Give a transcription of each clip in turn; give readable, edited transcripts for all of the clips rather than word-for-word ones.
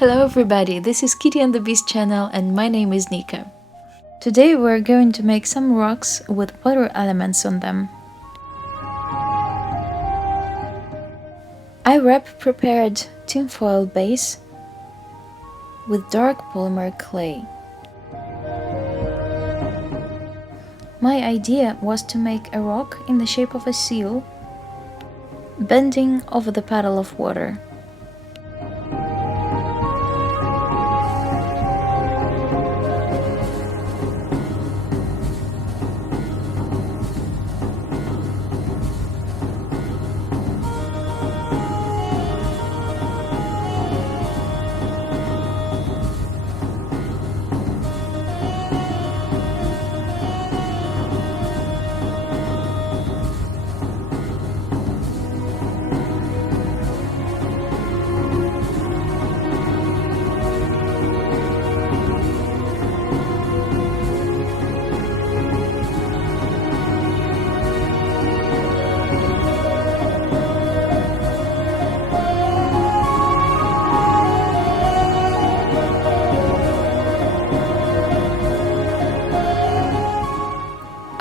Hello everybody, this is Kitty and the Beast channel and my name is Nika. Today we're going to make some rocks with water elements on them. I prepared tinfoil base with dark polymer clay. My idea was to make a rock in the shape of a seal, bending over the puddle of water.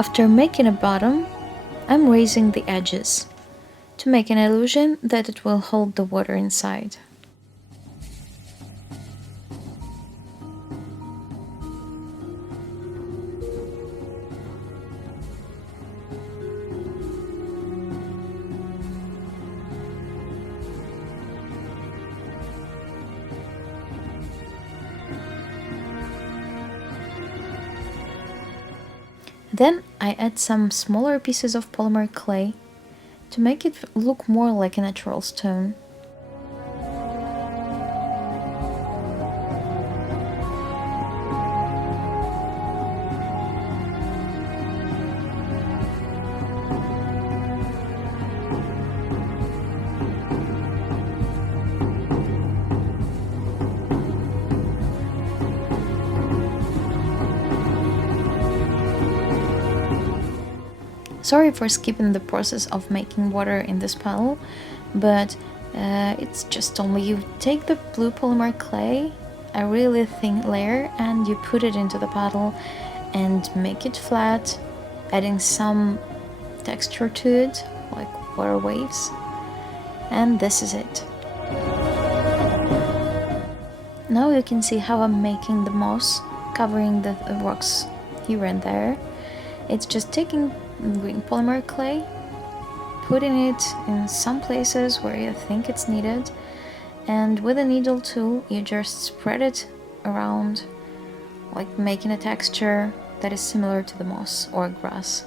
After making a bottom, I'm raising the edges to make an illusion that it will hold the water inside. Then I add some smaller pieces of polymer clay to make it look more like a natural stone. Sorry for skipping the process of making water in this puddle, but it's just only you take the blue polymer clay, a really thin layer, and you put it into the puddle and make it flat, adding some texture to it, like water waves, and this is it. Now you can see how I'm making the moss, covering the rocks here and there. It's just taking green polymer clay, putting it in some places where you think it's needed, and with a needle tool you just spread it around, like making a texture that is similar to the moss or grass.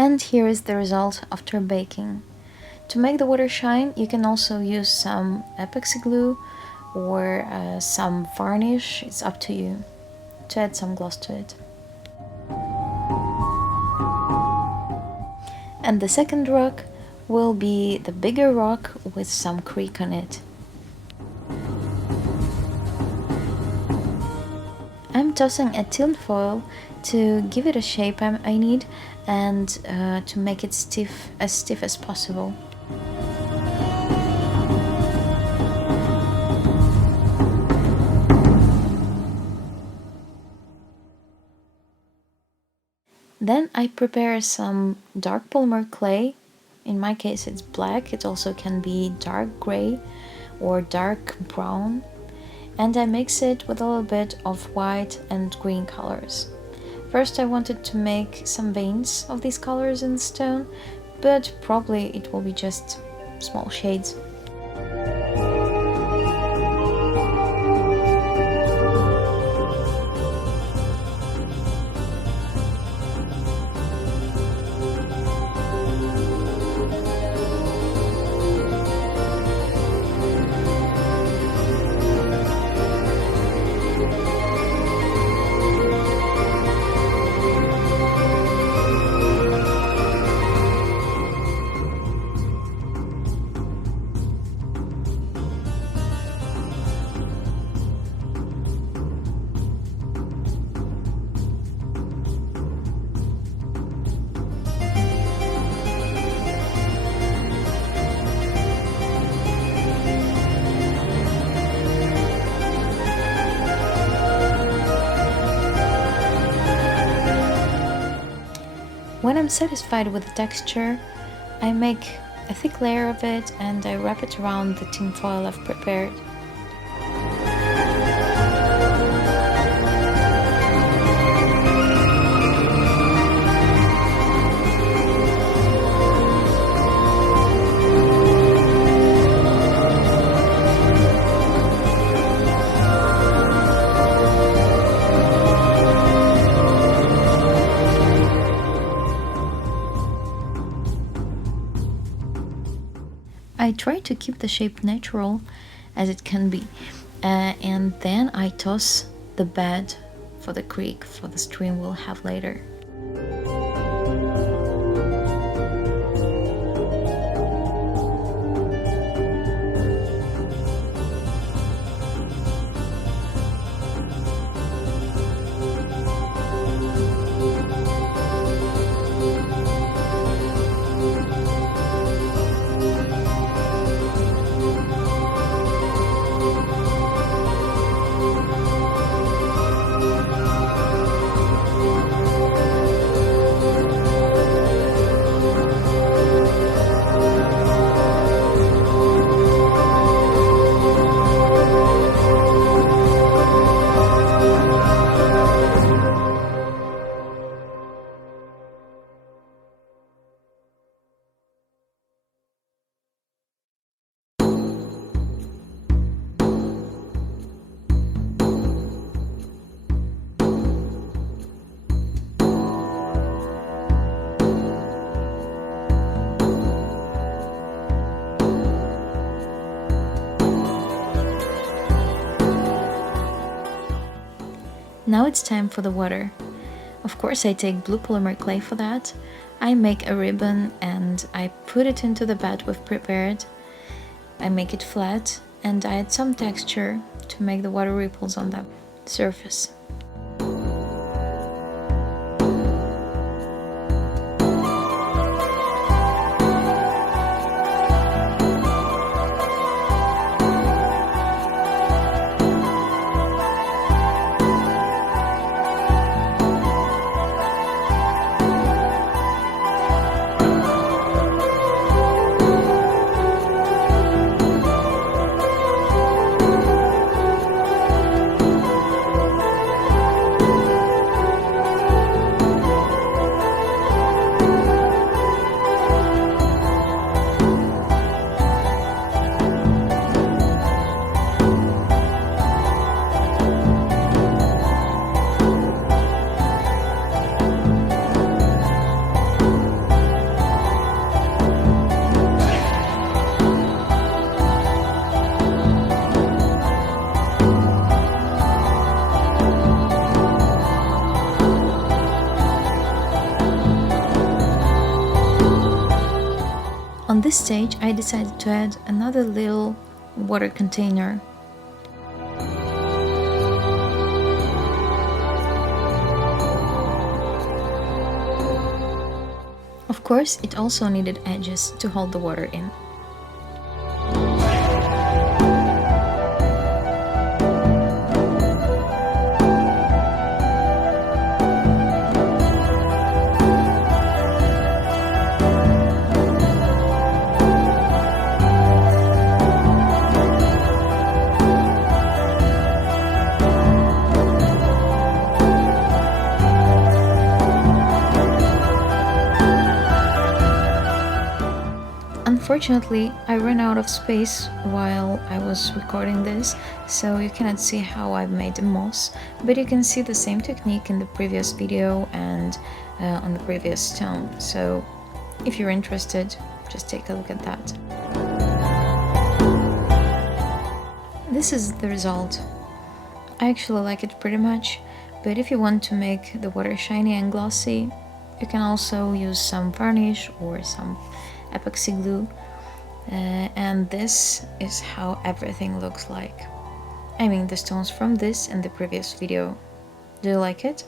And here is the result after baking. To make the water shine, you can also use some epoxy glue or some varnish, it's up to you, to add some gloss to it. And the second rock will be the bigger rock with some creek on it. I'm tossing a tinfoil to give it a shape I need and to make it stiff as possible. Then I prepare some dark polymer clay. In my case it's black, it also can be dark gray or dark brown. And I mix it with a little bit of white and green colors. First I wanted to make some veins of these colors in the stone, but probably it will be just small shades. When I'm satisfied with the texture, I make a thick layer of it and I wrap it around the tin foil I've prepared. I try to keep the shape natural as it can be, and then I toss the bed for the creek, for the stream we'll have later. Now it's time for the water. Of course, I take blue polymer clay for that. I make a ribbon and I put it into the bed we've prepared. I make it flat and I add some texture to make the water ripples on the surface. On this stage, I decided to add another little water container. Of course, it also needed edges to hold the water in. Unfortunately, I ran out of space while I was recording this, so you cannot see how I've made the moss, but you can see the same technique in the previous video and on the previous stone. So if you're interested, just take a look at that. This is the result. I actually like it pretty much, but if you want to make the water shiny and glossy, you can also use some varnish or some epoxy glue, and this is how everything looks like. I mean the stones from this and the previous video. Do you like it?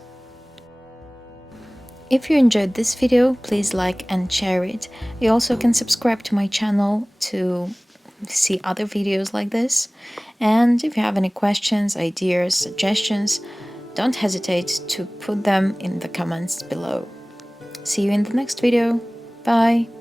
If you enjoyed this video, please like and share it. You also can subscribe to my channel to see other videos like this. And if you have any questions, ideas, suggestions, don't hesitate to put them in the comments below. See you in the next video. Bye!